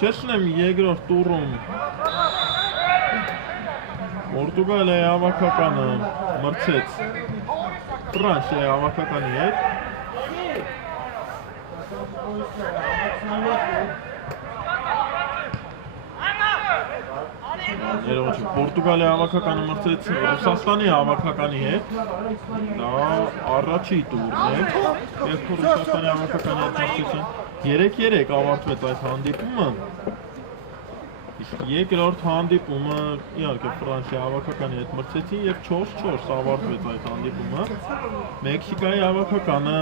Շեշնեմ երկրորդ տուրում Պորտուգալիայի հավաքականը մրցեց Ֆրանսիայի հավաքականի հետ Պորտուգալիայի հավաքականը մրցեց Ռուսաստանի հավաքականի հետ դա առաջի տուրն է երբ Ռուսաստանի հավաքականի հետ մրցեցին 3-3 ավարտվեց այդ հանդիպումը իսկ երկրորդ հանդիպումը իհարկե Ֆրանսիայի հավաքականի հետ մրցեցին եւ 4-4 ավարտվեց այդ հանդիպումը Մեքսիկայի հավաքականը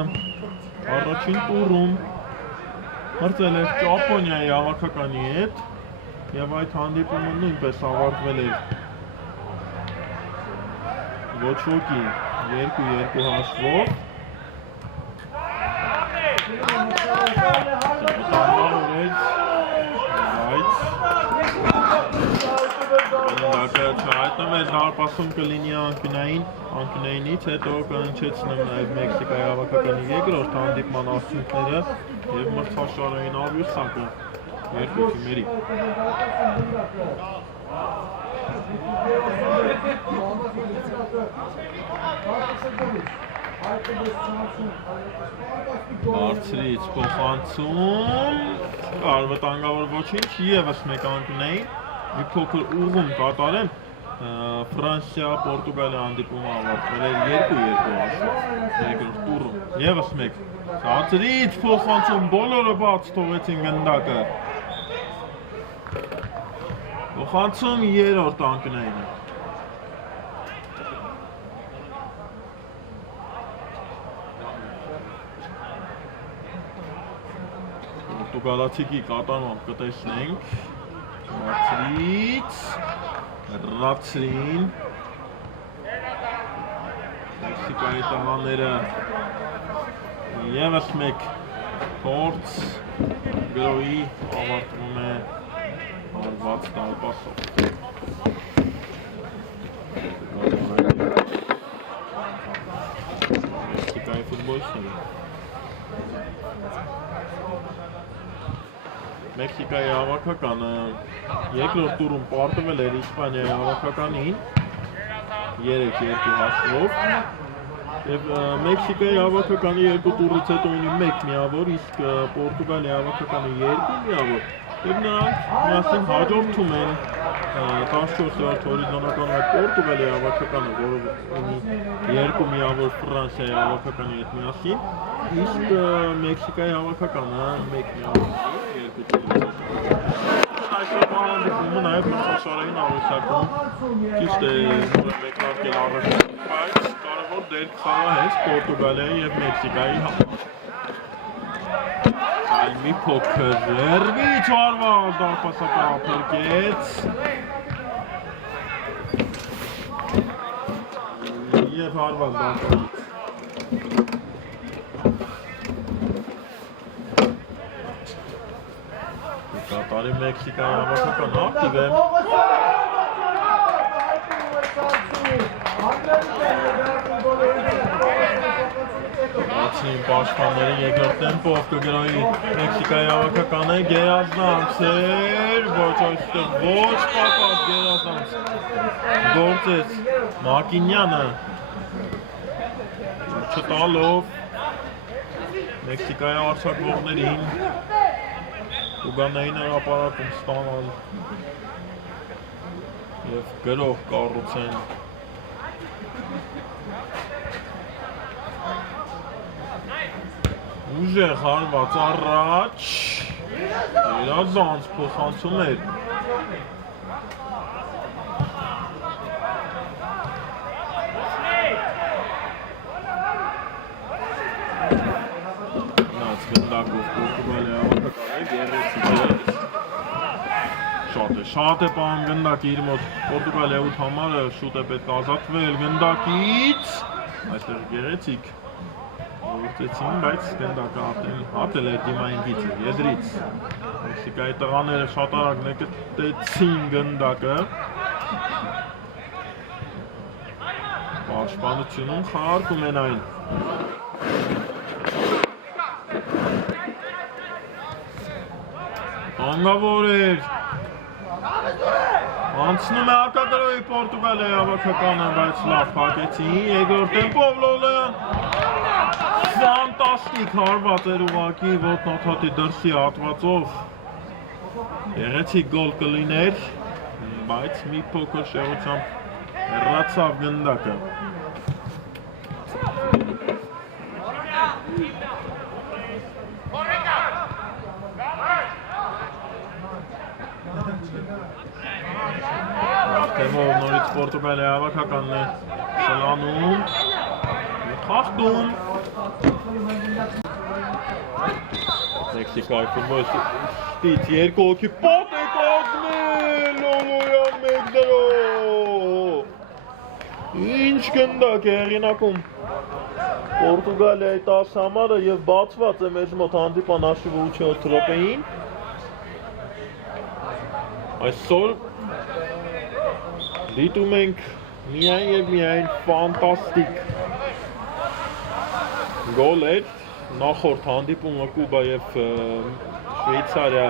առաջին տուրում մրցել էր Ճապոնիայի հավաքականի հետ եւ այդ հանդիպումը նույնպես ավարտվել էր ոչ ոքի 2-2 հաշվով Չհայտնվեց դարպասում կլինի անկյունայինից հետո կհնչեցնեմ նաև Մեքսիկայի հավաքականի երկրորդ հանդիպման արդյունքները և մրցաշարային աղյուսակը երկու թիմերի Բարձրից փոխանցում արվտանգավոր ոչինչ ևս մեկ անկյունային մի փոքր ուղղում կատարեմ Ֆրանսիա Պորտուգալիա հանդիպումը ավարտվել էր 2-2 հաշվով երկրորդ տուրում ևս մեկ բարձրից փոխանցում բոլորը բաց թողեցին գնդակը փոխանցում երրորդ անկյունայինը Պորտուգալացիքի կատարմամբ կտեսնենք Բարձրից Ռացրին Մեքսիկայի տղաները ևս մեկ փորձ գրոյի ավարտվում է արված դարպասով Մեքսիկայի ֆուտբոլիստները Մեքսիկայի հավաքականը երկրորդ տուրում պարտվել էր Իսպանիայի հավաքականին 3-2 հաշվով և Մեքսիկայի հավաքականը երկու տուրից հետո ունի 1 միավոր, իսկ Պորտուգալիայի հավաքականը 2 միավոր և նրանք միասին հաջորդում են 14-րդ հորիզոնական այդ Պորտուգալիայի հավաքականը, որը ունի 2 միավոր Ֆրանսիայի հավաքականի հետ միասին, իսկ Մեքսիկայի հավաքականը 1 միավոր երկու տուրից Այսօր հանդիպումը նաև մրցաշարային աղյուսակում ճիշտ է մեկնարկել առաջին բայց կարևոր դեր կխաղա հենց Պորտուգալիայի և Մեքսիկայի այլ մի փոքր լրվից արված դարպասակը փրկեց և հարված դարպասից Կատարի Մեքսիկայի հավաքական ակտիվ է Ացին պաշտպանների երկրորդ տեմպով կգրոյի Մեքսիկայի հավաքականը գերազանց էր ոչ այստեղ ոչ պակաս գերազանց գործեց Մակինյանը չտալով Մեքսիկայի արձակվողներին Ուգանդային հրապարակում ստանալ և գրող կառուցեն ուժեղ հարված առաջ երազանց փոխանցում էր Նած գնդակով Պորտուգալիայի հավաքականը գերեցիկ է Շատ է պահում գնդակը իր մոտ Պորտուգալիա 8 համարը շուտ է պետք ազատվել գնդակից այստեղ գերեցիկ Որտեցին, բայց գնդակը հատել էր դիմային գիծը, եզրից Մեքսիկայի տղաները շատ արագ նկտեցին գնդակը Պաշտպանությունում խաղարկում են այն Վտանգավոր էր։ Անցնում է արկադրոյի Պորտուգալիայի հավաքականը, բայց լավ փակեցին, երկրորդ տեմպով Լոլոյան։ Ֆանտաստիկ հարված էր ուղղակի ոտնոթոտի դրսի հատվածով։ Գեղեցիկ գոլ կլիներ, բայց մի փոքր շեղությամբ հեռացավ գնդակը։ Թեմով նորից Պորտուգալիայի հավաքականն է շլանում, խախտում։ Մեքսիկայի ֆուտբոլիստից երկու հոգի պատ է կազմել Լոլոյան 1-0։ Ինչ գնդակ է հեղինակում Պորտուգալիայի 10 համարը և բացված է մեզ մոտ հանդիպան հաշիվը 8 րոպեին։ Այսօր դիտում ենք միայն և միայն ֆանտաստիկ գոլ էր, նախորդ հանդիպումը Կուբա և Շվեյցարիա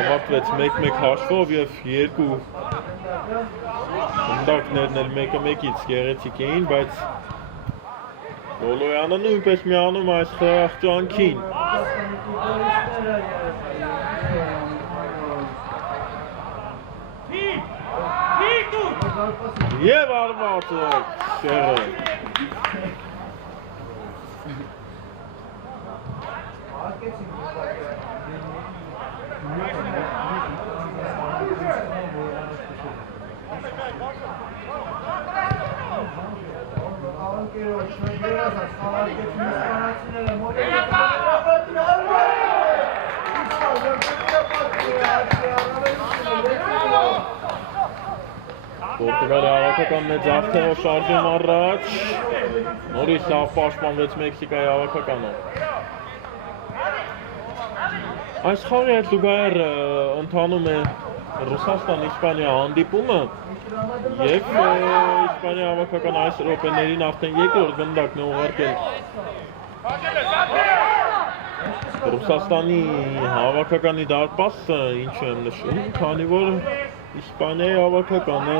ավարտվեց 1-1 հաշվով և երկու գնդակներն էլ մեկը մեկից գեղեցիկ էին, բայց Լոլոյանը նույնպես միանում այս խաղաղճանքին։ Եվ արված է շեղը։ Պորտուգալիայի հավաքականն է ձախթերով շարժում առաջ, նորից լավ պաշտպանվեց Մեքսիկայի հավաքականը։ Այս խաղի հետ զուգահեռ ընթանում է Ռուսաստան-Իսպանիա հանդիպումը և Իսպանիայի հավաքականը այս րոպեներին արդեն երկրորդ գնդակն է ուղարկել Ռուսաստանի հավաքականի դարպասը, ինչու եմ նշում, քանի որ Իսպանիայի հավաքականը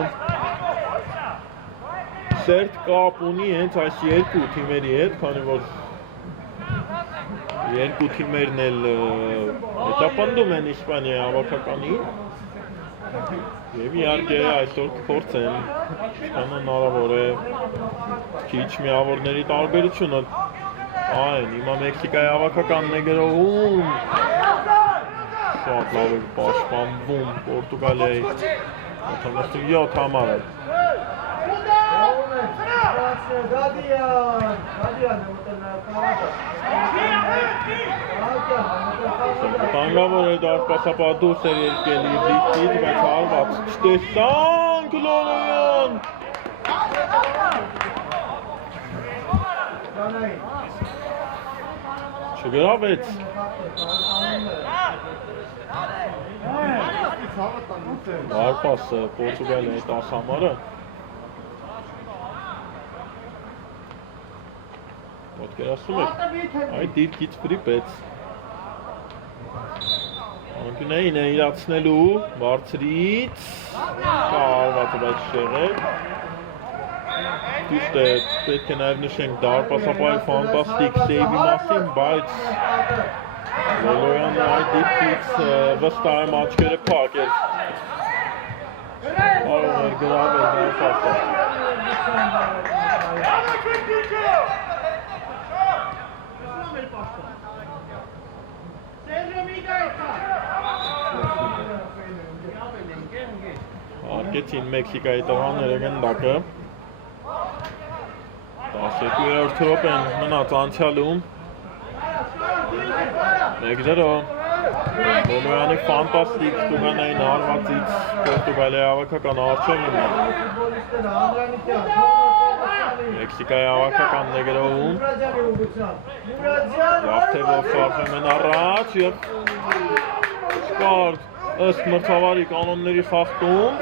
սերտ կապ ունի հենց այս երկու թիմերի հետ, քանի որ երկու թիմերն էլ հետապնդում են Իսպանիայի հավաքականին և իհարկե այսօր կփորձեն ինչքան հնարավոր է քիչ միավորների տարբերությունը այն, հիմա Մեքսիկայի հավաքականն է գրոհում շատ լավ է պաշտպանվում Պորտուգալիայի 77 համարը։ Վտանգավոր է դարպասապահ դուրս էր եկել իր դիրքից, բայց հարված չտեսանք Լոլոյան։ Չգրավեց։ Դարպասը Պորտուգալիայի 10 համարը։ Պատկերացնում եք, այդ դիրքից վրիպեց։ Անկյունային է իրացնելու բարձրից, կարված է բայց շեղել։ Ճիշտ է, պետք է նաև նշենք դարպասապահի ֆանտաստիկ սեյվի մասին, բայց Լոլոյանը այդ դիրքից վստահ եմ աչքերը փակ էր։ Կարող էր գրավել դարպասը։ Արկեցին Մեքսիկայի տղաները գնդակը 12-րդ րոպեն մնաց անցյալում 1-0 Լոլոյանի ֆանտաստիկ տուգանային հարվածից Պորտուգալիայի հավաքական առջևում է Մեքսիկայի հավաքականն է գրոհում Վաղթևով շարժում են առաջ և չկար ըստ մրցավարի կանոնների խախտում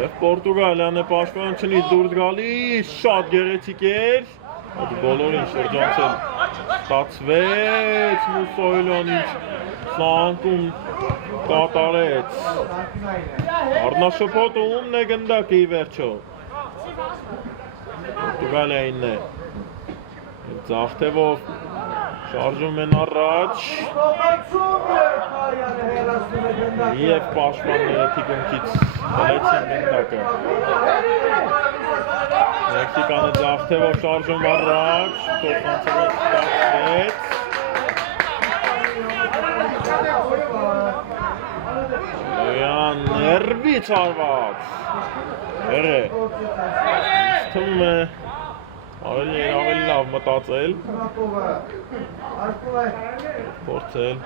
և Պորտուգալիան է պաշտպանությունից դուրս գալիս շատ գեղեցիկ էր Այդ բոլորին շրջանցել ստացվեց Մուսոյլյանի սանկում կատարեց առնաշփոթը ումն է գնդակը ի վերջո Պորտուգալիայինն է ձախ թևով շարժում են առաջ և պաշտպանները թիկունքից խլեցին գնդակը Մեքսիկանը ձախ թևով շարժում առաջ փոխանցումը ստացվեց Լոյան ներվից արված Հեղե թվում է ավելի լավ մտածել փորձել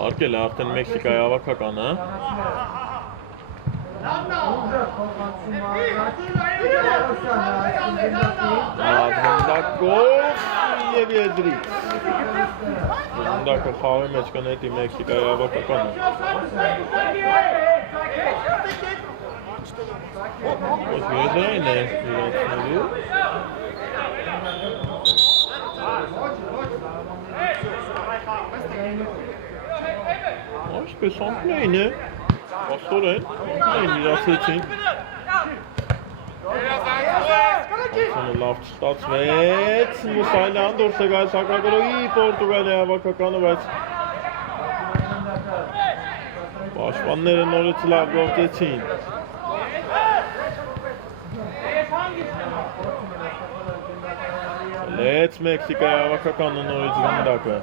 Արկել է արդեն Մեքսիկայի ավակականը Գնդակով և եդրից Գնդակը խաղի մեջ կնետի Մեքսիկայի ավակականը Եդրային է իրանցնելու Այսպես ամպլեին է, աստորեն, ամպլեին իրացեցին Ացանը լավ չստացվեց, Մուսայլյան դուրս է գայս հակագրոյի Պորտուգալիա հավաքականը, բայց պաշտպանները նորից լավ գործեցին Լեց Մեքսիկայի հավաքականը նորից գնդակը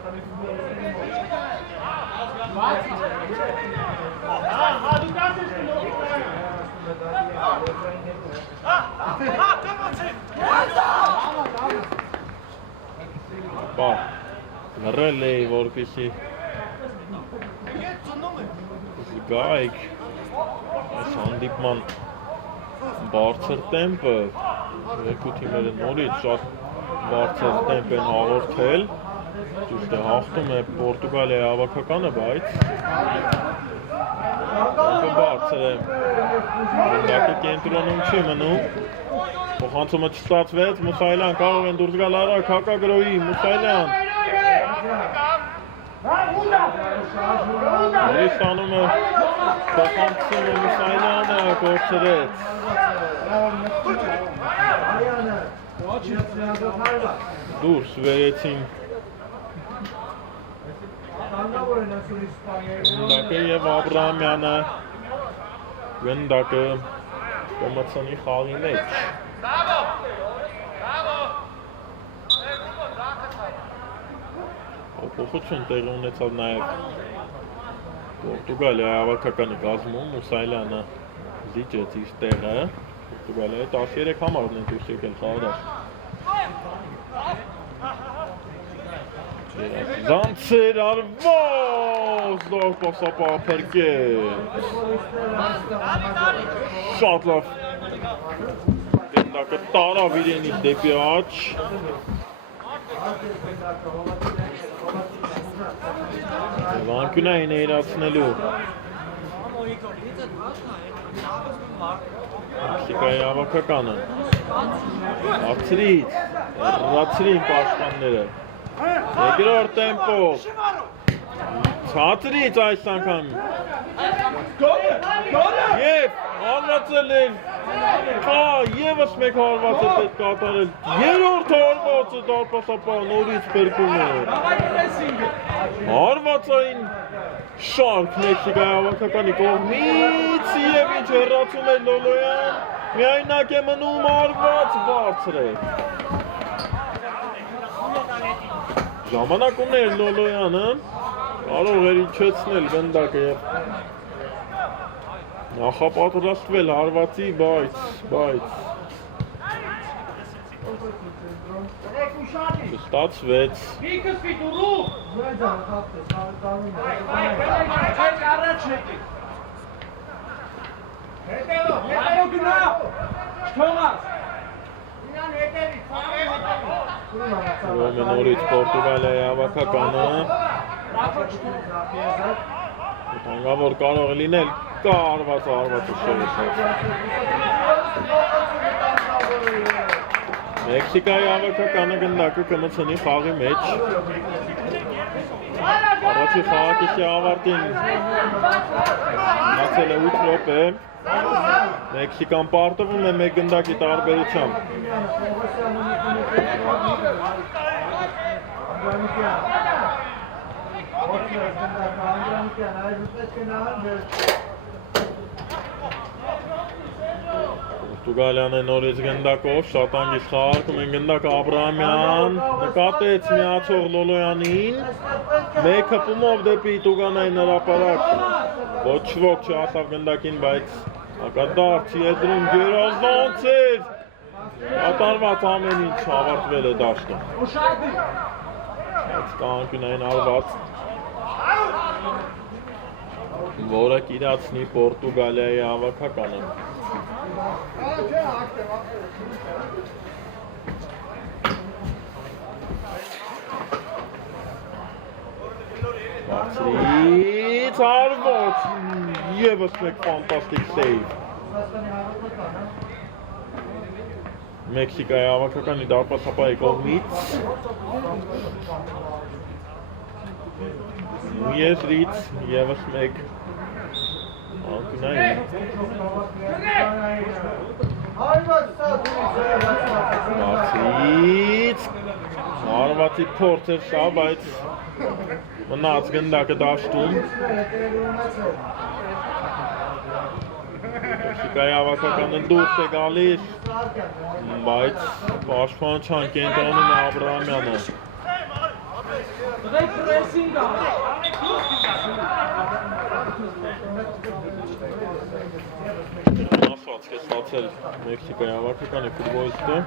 Լրել է, որպիսի գայք այս հանդիպման բարձր տեմպը երկու թիմերը նորից շատ բարձր տեմպ են հաղորդել Ճիշտ է հաղթում է Պորտուգալիայի հավաքականը, բայց բարձր է Գնդակը կենտրոնում չի մնում Փոխանցումը չստացվեց Մուսայլյան կարող են դուրս գալ արագ հակագրոյի Մուսայլյան Նորից տանում է փոխանցումը Մուսայլյանը կորցրեց Դուրս վերեցին Գնդակը և Աբրահամյանը Գնդակը կմցնի խաղի մեջ Փոխություն տեղի ունեցավ նաև Պորտուգալիայի հավաքականի կազմում Մուսայլյանը զիջեց իր տեղը Պորտուգալիայի 13 համարն է դուրս եկել խաղադաշտ Զանցեր արվոզ լավ պասապա պրկեց Շատ լավ Գնդակը տարավ իրենից դեպի աչ Եվ անկյունային է իրացնելու Մեքսիկայի հավաքականը Հարցրին պաշտպանները Երկրորդ տեմպով Ցածրից այս անգամ Եվ հարվածել են Եվս մեկ հարված է պետք կատարել Երորդ հարվածը դարպասապահ նորից պերկում է Հարվածային շարք Մեքսիկայի հավաքականի կողմից Եվ ինչ հեռացում է Լոլոյան Միայնակ է մնում հարված բարձր է Ժամանակ ուներ Լոլոյանը Կարող էր իջեցնել գնդակը և նախապատրաստվել հարվածի, բայց Ստացվեց նորից Պորտուգալիայի հավաքականը Հանգավոր կարող է լինել կարված շերեսած Մեքսիկայի հավաքականը գնդակը կմցնի խաղի մեջ Առաջի խաղակիսի ավարտին մնացել է 8 րոպե Մեքսիկան պարտվում է մեկ գնդակի տարբերությամբ Պորտուգալիան է նորից գնդակով, շատ անգիս խաղարկում են գնդակ Աբրահամյան, նկատեց միացող Լոլոյանին, մեկ հպումով դեպի Տուգանային հրապարակ, ոչ ոք չհասավ գնդակին, բայց հակադարձ եզրում գերազանց էր, կատարված ամեն ինչ ավարտվել է դաշտը, բայց կանկյունային արված, որը կիրացնի Պորտուգալիայի հավաքականը Բարձրից արվոց ևս մեկ ֆանտաստիկ սեյվ Մեքսիկայի հավաքականի դարպասապահի կողմից Եզրից ևս մեկ անկյունային Բարձրից Արվացի փորձ էր շա, բայց մնաց գնդակը դաշտում Մեքսիկայի հավաքականը դուրս է գալիս, բայց պաշտպանության կենտրոնում է Աբրահամյանը Ասված է ստացել Մեքսիկայի հավաքականի ֆուտբոլիստը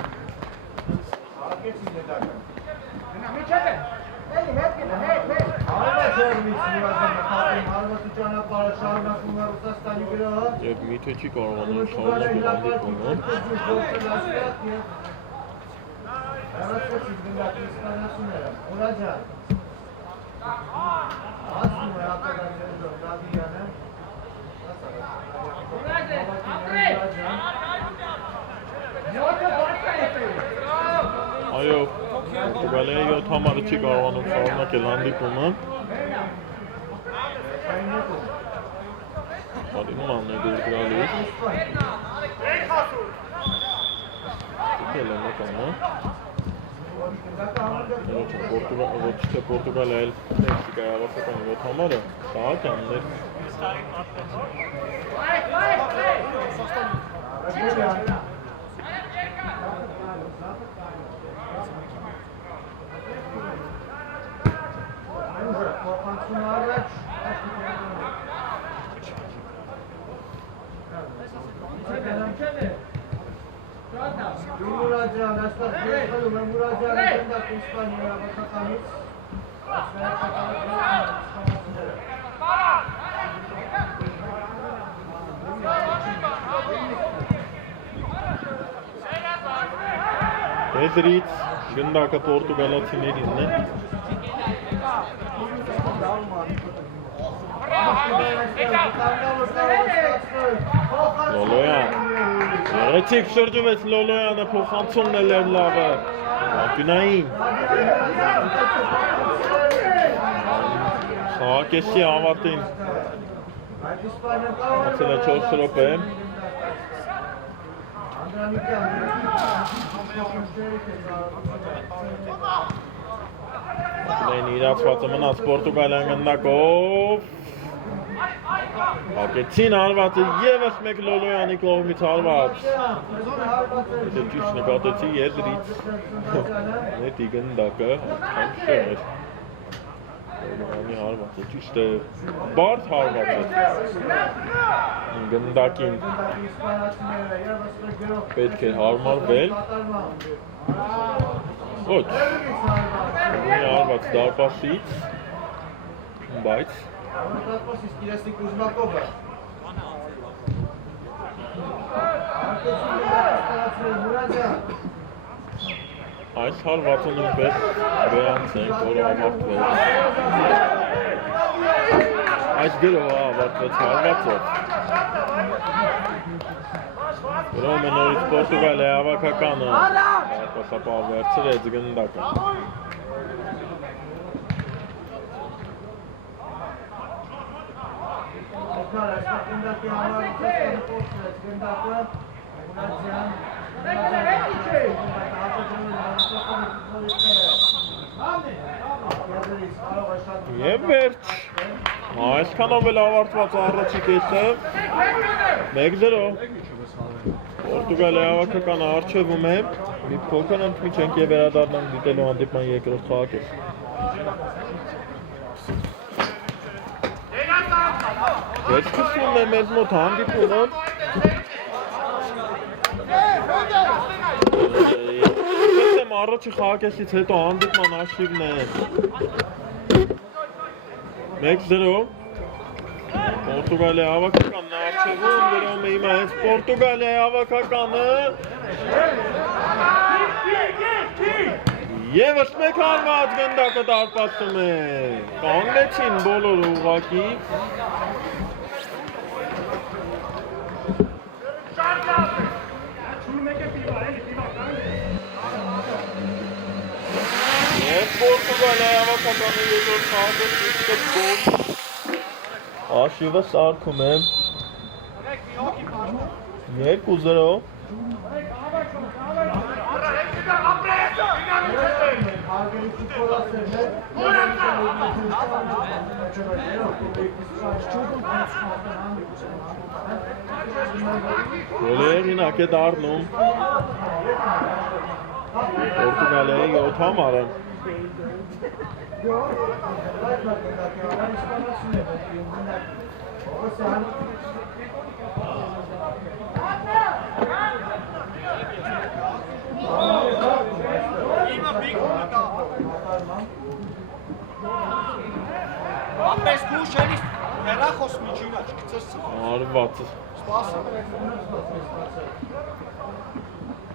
Եվ միթե չի կարողանում շարունակել հանդիպումը Այո, Պորտուգալիայի 7 համարը չի կարողանում շարունակել հանդիպումը Հարիմանն է դուր գալիս Տիկել է մեկանը Ոչ թե Պորտուգալիա, այլ Մեքսիկայի հավաքականի 7 համարը Սահակյանն էր Եզրից գնդակը պորտուգալացիներինն է Լոլոյան Եղեցիք շրջվեց Լոլոյանը փոխանցումն է լեր լավը Անկյունային Սահակեսի ավարտին Մացել է 4 րոպե Անկյունային իրացվածը մնաց Պորտուգալիան գնդակով Հակեցին հարվածը ևս մեկ Լոլոյանի կողմից հարված Եթե ճիշտ նկատեցի եզրից Նետի գնդակը համ շեղ էր Լոլոյանի հարվածը ճիշտ է բարդ հարված է Գնդակին պետք է հարմարվել Ոչ Մի հարված դարպասից Բայց Այս հարվածը նույնպես վերանցենք, որը ավարտվեց։ Այս գրողը ավարտվեց հարվածով։ Ուրեմն նորից Պորտուգալիայի հավաքականը արտասապահ վերցրեց գնդակը։ Եվ վերջ, այսքանով էլ ավարտված առաջի կեսը 1-0 Պորտուգալիայի հավաքականը առջևում է, մի փոքր ընդմիջենք և վերադառնանք դիտելու հանդիպման երկրորդ խաղակեսը։ Վերջկսվում է մեզ մոտ հանդիպումը։ Առաջի խաղակեսից հետո հանդիպման հաշիվն է 1-0 Պորտուգալիայի հավաքականն առջևում, դրում է հիմա հենց Պորտուգալիայի հավաքականը Եվս մեկ հարված գնդակը դարպասում է, կանգնեցին բոլորը ուղղակի Եվ Պորտուգալիայի հավաքականը երկրորդ խաղակեսից գոլ հաշիվը սարքում է 2-0 Գոլի հեղինակ է դառնում Պորտուգալիայի 7 համարը Ապես գուշ էլիս հեռախոս միջին աչք ծես Արված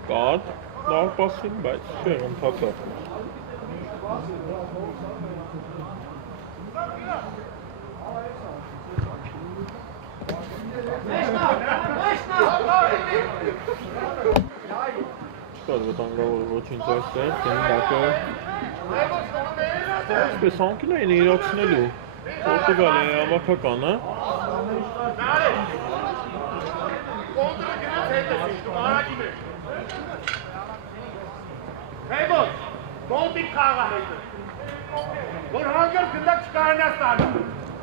Կար դարպասին, բայց չէր ընթացավ Չկար վտանգավորը ոչինչ այստեղ, գնդակը Այսպես անկին էին իրացնելու Պորտուգալիայի հավաքականը Հեյվոտ, բոմբիկ խաղա հետը Որ հանգր գնդակ չկարանյաս տանը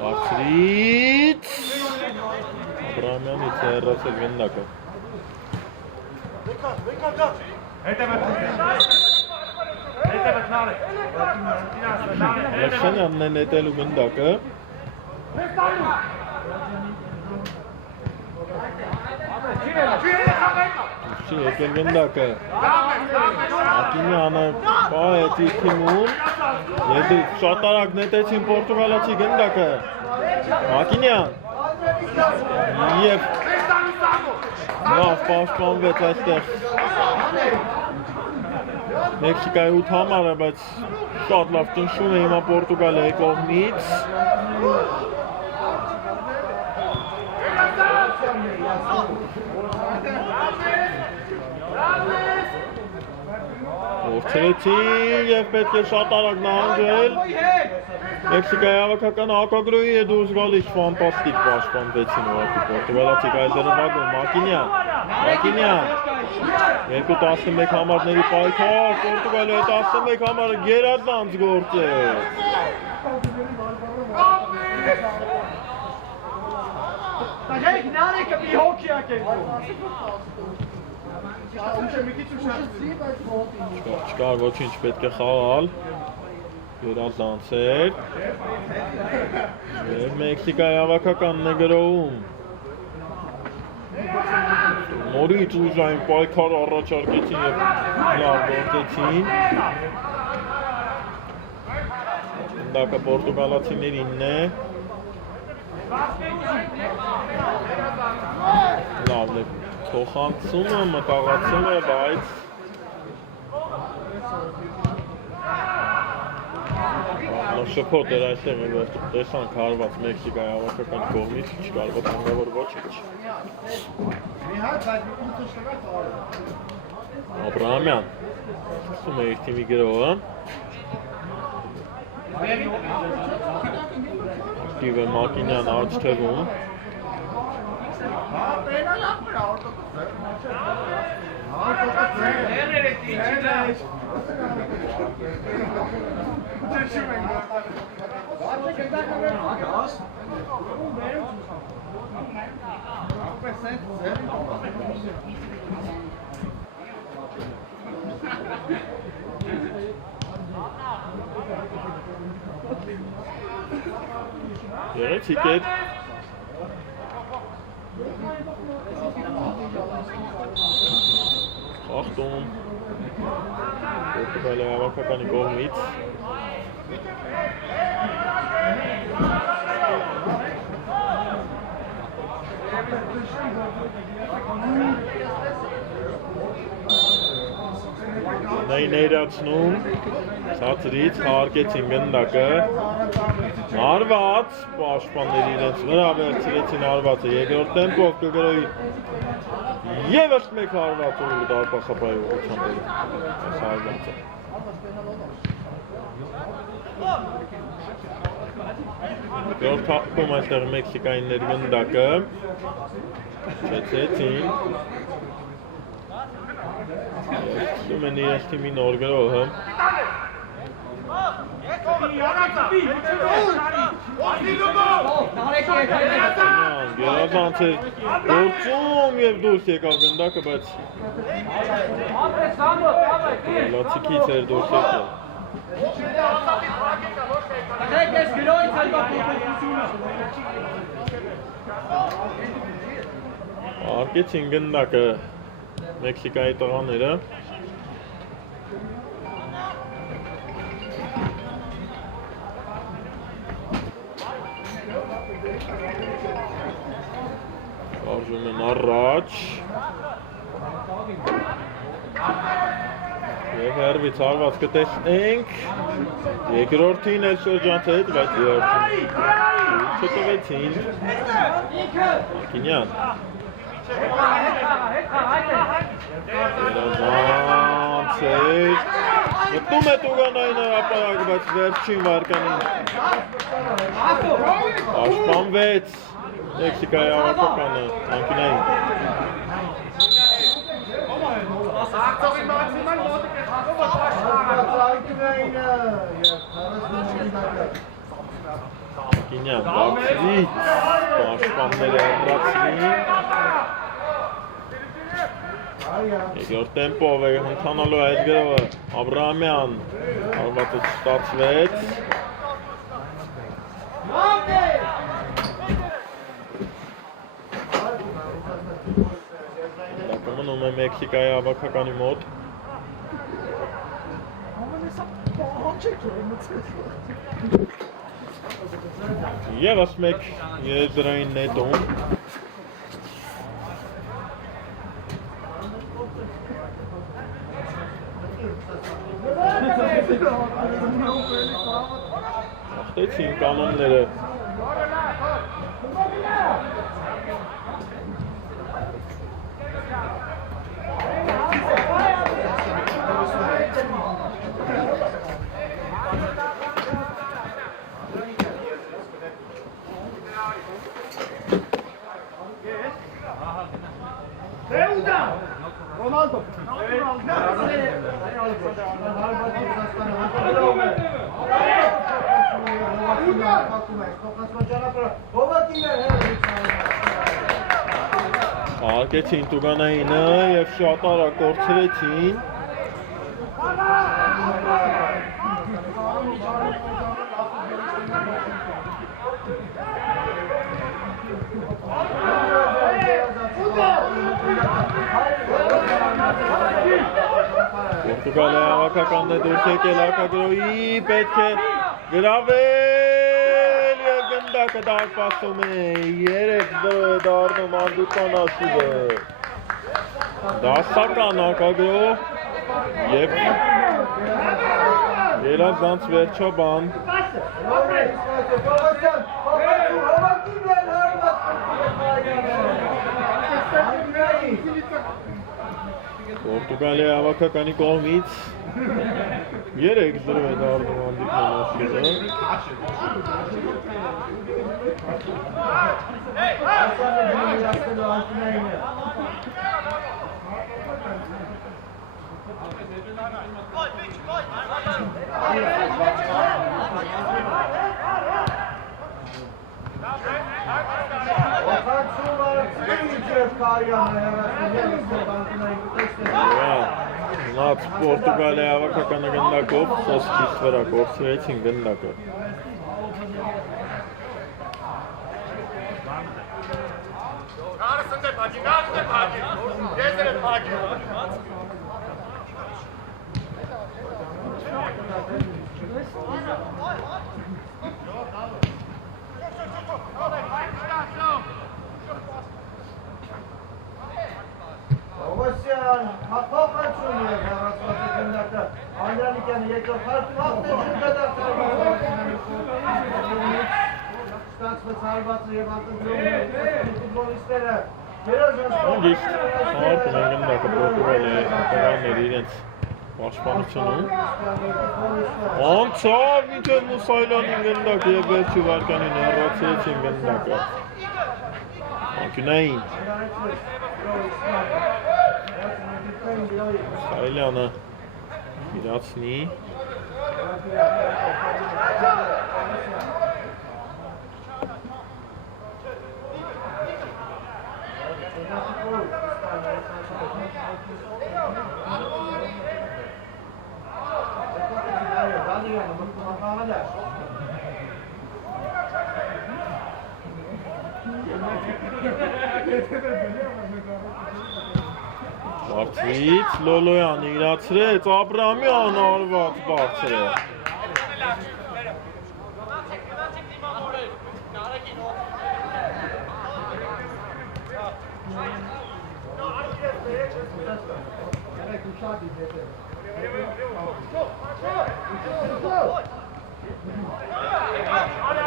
Բացրից Աբրամյանից է հեռացել գնդակը Ալեքսանյանն է նետելու գնդակը Չի եկել գնդակը Ակինյանը պահեց իր թիմում Եվ շատ արագ նետեցին պորտուգալացի գնդակը Ակինյան Եվ լավ պաշտպանվեց այստեղ Մեքսիկայի 8 համարը, բայց շատ լավ ճնշում է հիմա Պորտուգալիայի կողմից Ողջերեցին և պետք է շատ արագ նահանջել Մեքսիկայի հավաքականը հակագրոյի է դուրս գալիս ֆանտաստիկ պաշտպանվեցին ուղղակի Պորտուգալացի կայզերը վագում Ակինյան 2-11 համարների պայքար Պորտուգալիայի 11 համարը գերազանց գործ է Չկար ոչինչ պետք է խաղալ Գերազանց էր Եվ Մեքսիկայի հավաքականն է գրոհում Նորից ուժային պայքար առաջարկեցին և լավ գործեցին Գնդակը պորտուգալացիներինն է Լավ Փոխանցումը մտաղացում է, բայց շփոթ էր այստեղ տեսանք հարված Մեքսիկայի հավաքական կողմից չկարողացավ հանգավոր ոչինչ։ Աբրահամյան ասում է իր թիմի գրողը ակտիվ է Մակինյան աջ թևում Գեղեցիկ էր խախտում Պորտուգալիայի հավաքականի կողմից Ներացնում ցածրից հարկեցին գնդակը Հարված պաշտպանների իրենց վրա վերցրեցին հարվածը երկրորդ տեմպով կգրոյի Եվս մեկ հարված ու դարպասապայի ուղղությամբ այս հարվածը Երկրորդ հաղթում այստեղ Մեքսիկայինների գնդակը չեցեցին Ստում են իրենց թիմի նոր գրողը Գերազանց էր գործում և դուրս եկավ գնդակը, բայց լացիկից էր դուրս եկել Արկեցին գնդակը Մեքսիկայի տղաները Արժում են առաջ Եվ հերվից հարված կտեսնենք Երկրորդին էլ շրջանց հետ, բայց երորդին չտվեցին Մակինյան Երազանց էր Մտնում է Տուգանային հրապարակը, բայց վերջին վարկանին Պաշտպանվեց Մեքսիկայի հավաքականը Մակինային Մակինյան բացրից Պաշտպանները հեռացրին Երկրորդ տեմպով է հնդանալու այդ գրողը Աբրահամյան հարվածը չստացվեց Մնում է Մեքսիկայի հավաքականի մոտ Եվս մեկ եզրային նետում Ախտեցին կանոնները Ronaldo. Արկեցին Տուգանայինը և շատ արագ կորցրեցին Պորտուգալիայի հավաքականն է դուրս եկել հարկագրոհի, պետք է գրավել և գնդակը դարպասում է, 3-0 է դառնում անդուկան ասիվը Դասական ակագրո և երազանց վերջաբան Պորտուգալիայի հավաքականի կողմից 3-0 է դառնում հանդիպման աշխիժը Նած Պորտուգալիայի հավաքականը գնդակով սոսկից վրա կորցրեցին գնդակը Ովասյան, հապապացում է հարացվածի գնդակը, Անդրանիկյանը երկով հարցվածն է ստացվեց հարվածը և ակնկրում ֆուտբոլիստները Անգիստ հարդում են գնդակը Պորտուգալիայի հակավարներ իրենց պաշտպանությունում Անցավ մինչև Մուսայլյանին գնդակ և վերջի վարկանին հեռացրեցին գնդակը Անկյունային Մուսայլյանը իրացնի Բարձրից Լոլոյանը իրացրեց, Աբրամյան արված բարձր է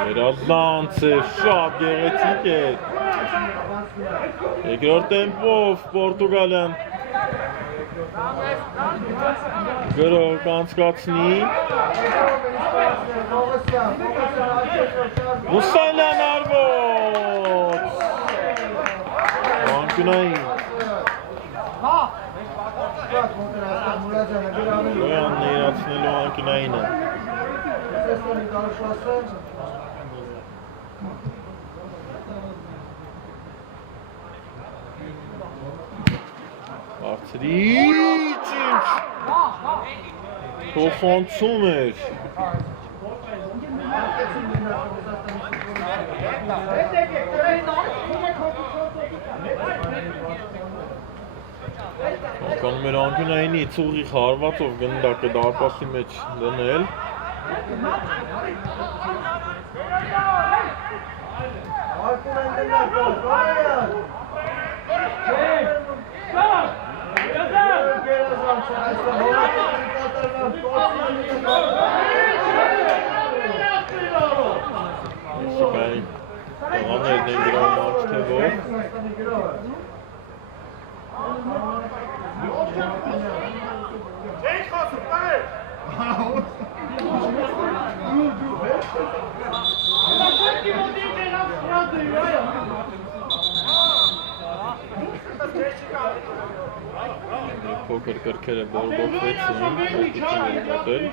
Երազանց է, շատ գեղեցիկ է Երկրորդ տեմպով Պորտուգալիան գրող կանցկացնի Մուսայլյան արվոց Անկյունային Լոյանն է իրացնելու անկյունայինը Բարձրից ինչ Փոխանցում էր Անկանում էր անկյունայինից ուղիղ հարվածով գնդակը դարպասի մեջ դնել Սակայն տղաներն են գրում աչքևով Չենք խոսում, կայր Փոքր կրքերը բորբոքվեցին, փոքրություն էր մոտել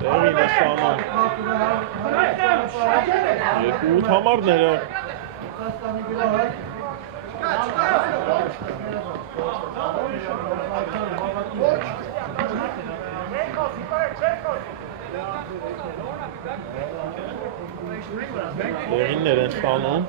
Տեղին է ստանում երկու ութ համարները Լեղիններ են ստանում։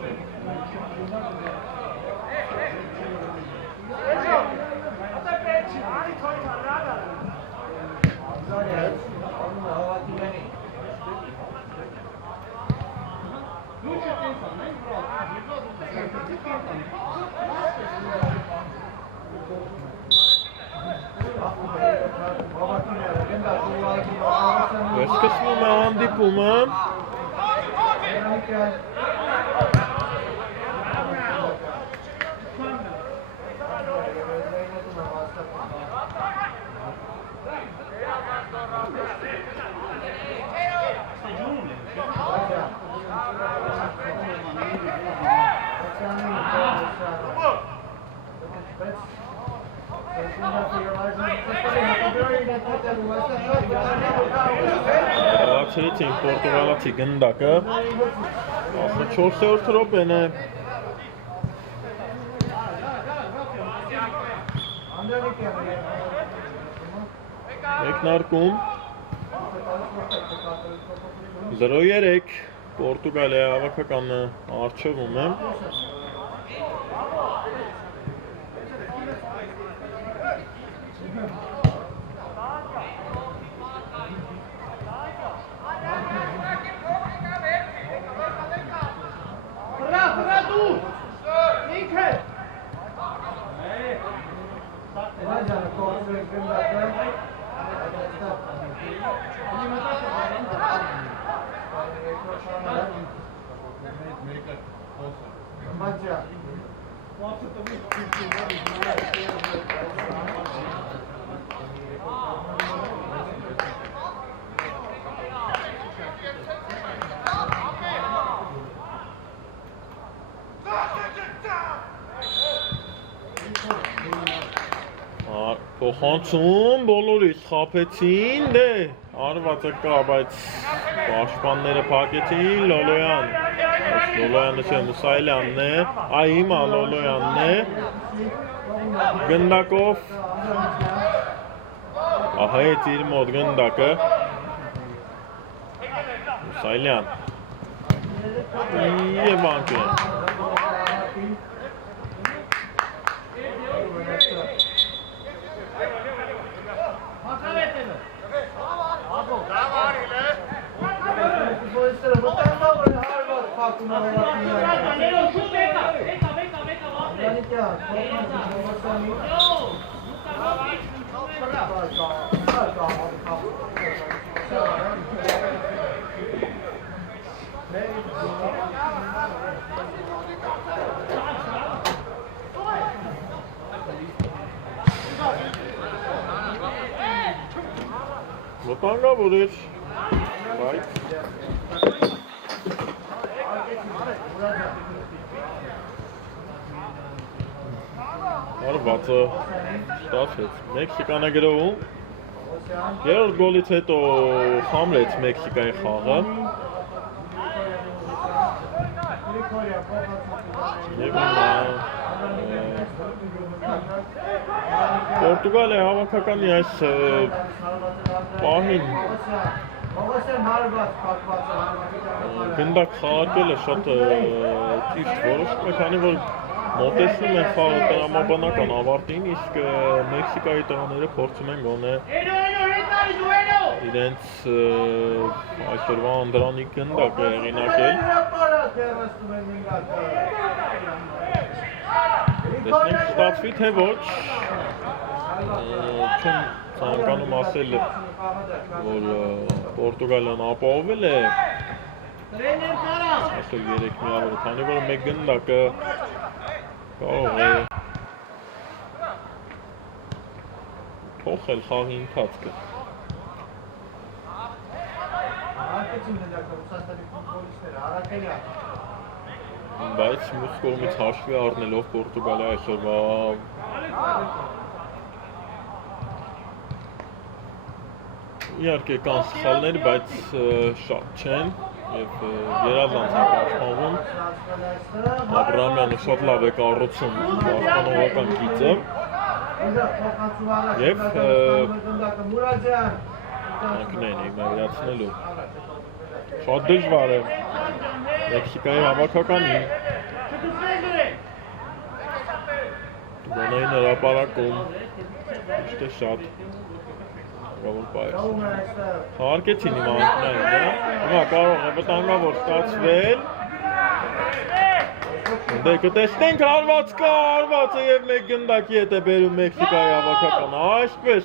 Վերսկսվում է հանդիպումը։ Ացրեցին պորտուգալացի գնդակը 14-րդ րոպեն է։ Մեկնարկում 0-3 Պորտուգալիա հավաքականը առջևում է։ Փոխանցում բոլորից խաբեցին, դե արված է կա, բայց պաշտպանները փակեցին, Լոլոյան, Լոլոյանը չէ, Մուսայելյանն է, այ հիմա Լոլոյանն է, գնդակով, ահայեց իր մոտ գնդակը, Մուսայելյան, և անկեն։ Վտանգավոր էր, բայց արվածը ստացվեց, Մեքսիկան է գրովում, երորդ գոլից հետո խամրեց Մեքսիկայի խաղը և Պորտուգալիա հավաքականի այս պահին գնդակ խաղարկելը շատ ճիշտ որոշում է, քանի որ մոտեցնում են խաղը տրամաբանական ավարտին, իսկ Մեքսիկայի տղաները փորձում են գոնե իրենց այսօրվա անդրանիկ գնդակը հեղինակել։ Տեսնենք ստացվի թե ոչ, չեմ ցանկանում ասել, որ Պորտուգալիան ապահովել է այսօր 3 միավորը, քանի որ մեկ գնդակը կարող է փոխել խաղի ընթացքը։ Բայց մյուս կողմից հաշվի առնելով Պորտուգալիա այսօրվա իհարկե կան սխալներ, բայց շատ չեն և երազանց է պաշտպանվում, Աբրահամյանը շատ լավ է կառուցում պաշտպանողական գիծը և անկնեն է իրացնելու Շատ դժվար է Մեքսիկայի հավաքականին Գոնային հրապարակում Իշտ է շատ Գավոր պայս Հարկեցին իմ անկնային Հիմա կարող է վտանգավոր ստացվել Դե կտեսնենք հարվածը և մեկ գնդակի հետ է բերում Մեքսիկայի հավաքականը Այսպես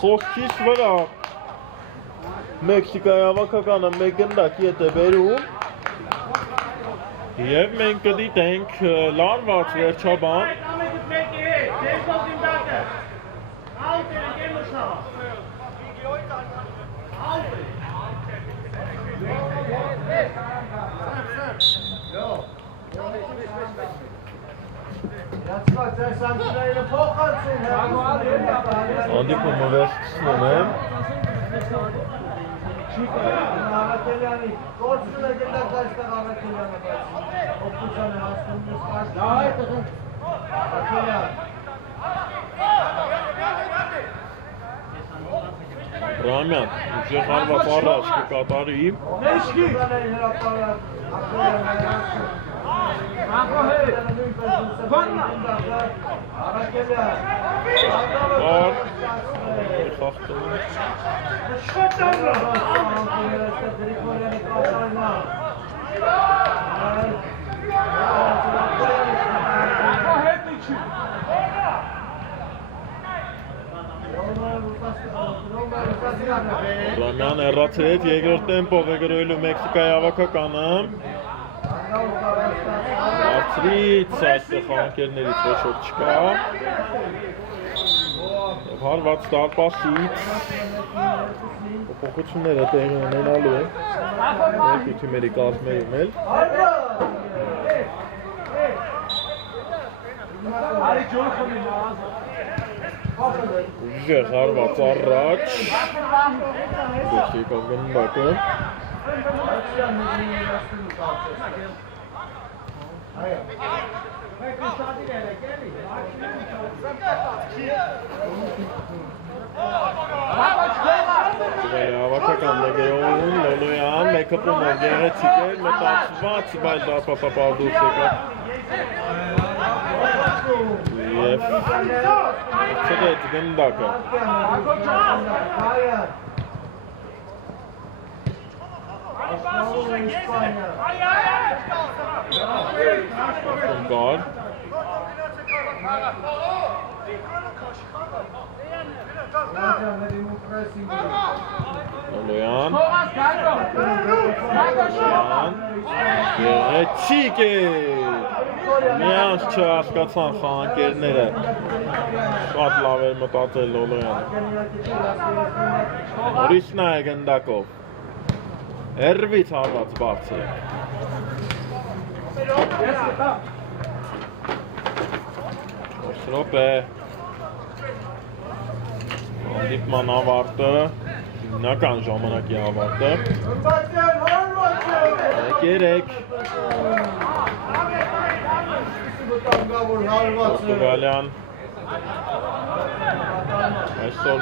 խոքքիս վրա Մեքսիկայի հավաքականը մեկ գնդակի հետ է բերում Եվ մենք կդիտենք լարված վերջաբան Հանդիպումը վերջացնում եմ Արաքելյանի, գործում է գնդակ այստեղ Արաքելյանը, բայց օգնության է հասնում ես Արաքելյան Ռամյան, ուժեղ հարված առաջ կկատարի Ռամյան հեռացրեց երկրորդ տեմպով է գրոյլու Մեքսիկայի հավաքականը Բարձրից այստեղ խաղանկերներից ոչ ոք չկա Հարված դարպասից փոփոխությունները տեղի ունենալու երկու թիմերի կազմերում էլ Ուժեղ հարված առաջ Դուք եկավ գնդակը Հավաքական նգերովում Լոլոյան մեկը պումով գեղեցիկ էր մտածված բայց դարպապապավ դուրս եկավ Եվ չդետ գնդակը Կար Լոլոյան Գեղեցիկ է Միանց չհասկացան խաղանկերները Շատ լավ էր մտածել Լոլոյանը Նորից նա է գնդակով Հերվից հարված բարձր է 4 րոպե Հանդիպման ավարտը Հիմնական ժամանակի ավարտը 3-3 Պորտուգալյան Այսօր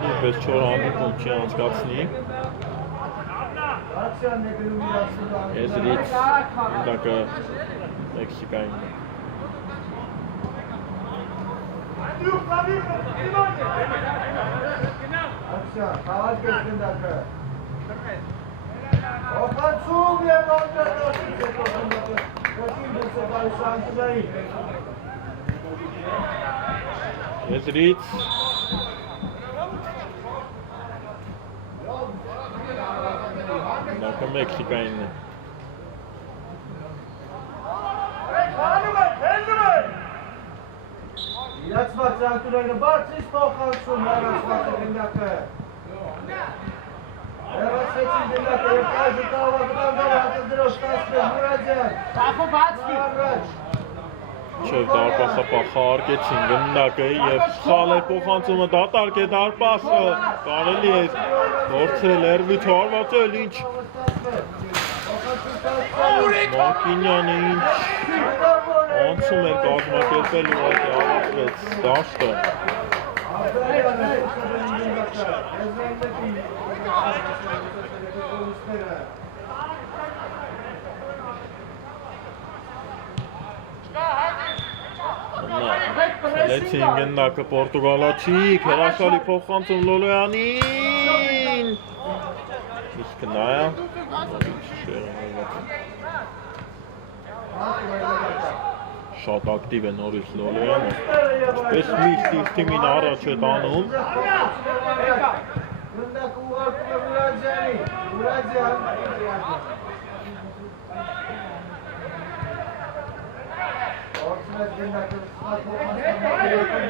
նույնպես 4 հանդիպում չի անցկացնի Եզրից գնդակը Մեքսիկային Օգնություն և Եզրից Գնդակը Մեքսիկայինն է Իրացված ճանտուրերը բարձրից փոխանցում հեռացված է գնդակը Հեռացվեցին գնդակը և կայժը կավագտանդար հատնդրով ստացվել Մուրադյան Առաջ Չև դարպասապա խաղարկեցին գնդակը և սխալ է փոխանցումը դատարկ է դարպասը կարելի է գործել հերվից հարվածել ինչ Մակինյանը ինչ անցում էր կազմակերպել ուղղակի ավարտվեց դաշտը Լեցին գնդակը Պորտուգալացի, հերաշալի փոխանցում Լոլոյանին։ Իսկ նայա։ Շատ ակտիվ է նորից Լոլոյանը։ Պես միշտ իր թիմին առաջ է տանում։ Գնդակը ուղարկում է Մուրադյանի, Մուրադյան։ Օրցն է գնդակը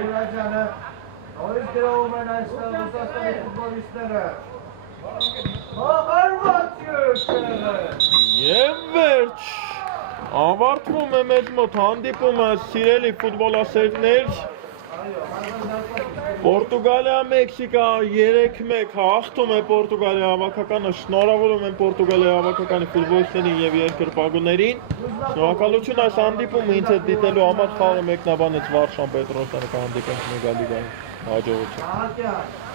Մուրադյանը, նորից գրավում են այստեղ Ռուսաստանի ֆուտբոլիստները։ Հարված յուրքերը։ Եվ վերջ, ավարտվում է մեզ մոտ հանդիպումը, սիրելի ֆուտբոլասերներ։ Պորտուգալիա-Մեքսիկա 3-1 հաղթում է Պորտուգալիա հավաքականը, շնորհավորում են Պորտուգալիա հավաքականի ֆուտբոլիստներին եւ երկրպագուներին։ Շնորհակալություն այս հանդիպումը ինձ հետ դիտելու համար, խաղը մեկնաբանեց Վարշան Պետրոսյանը, կհանդիպենք մեգալիգային հաջողություն։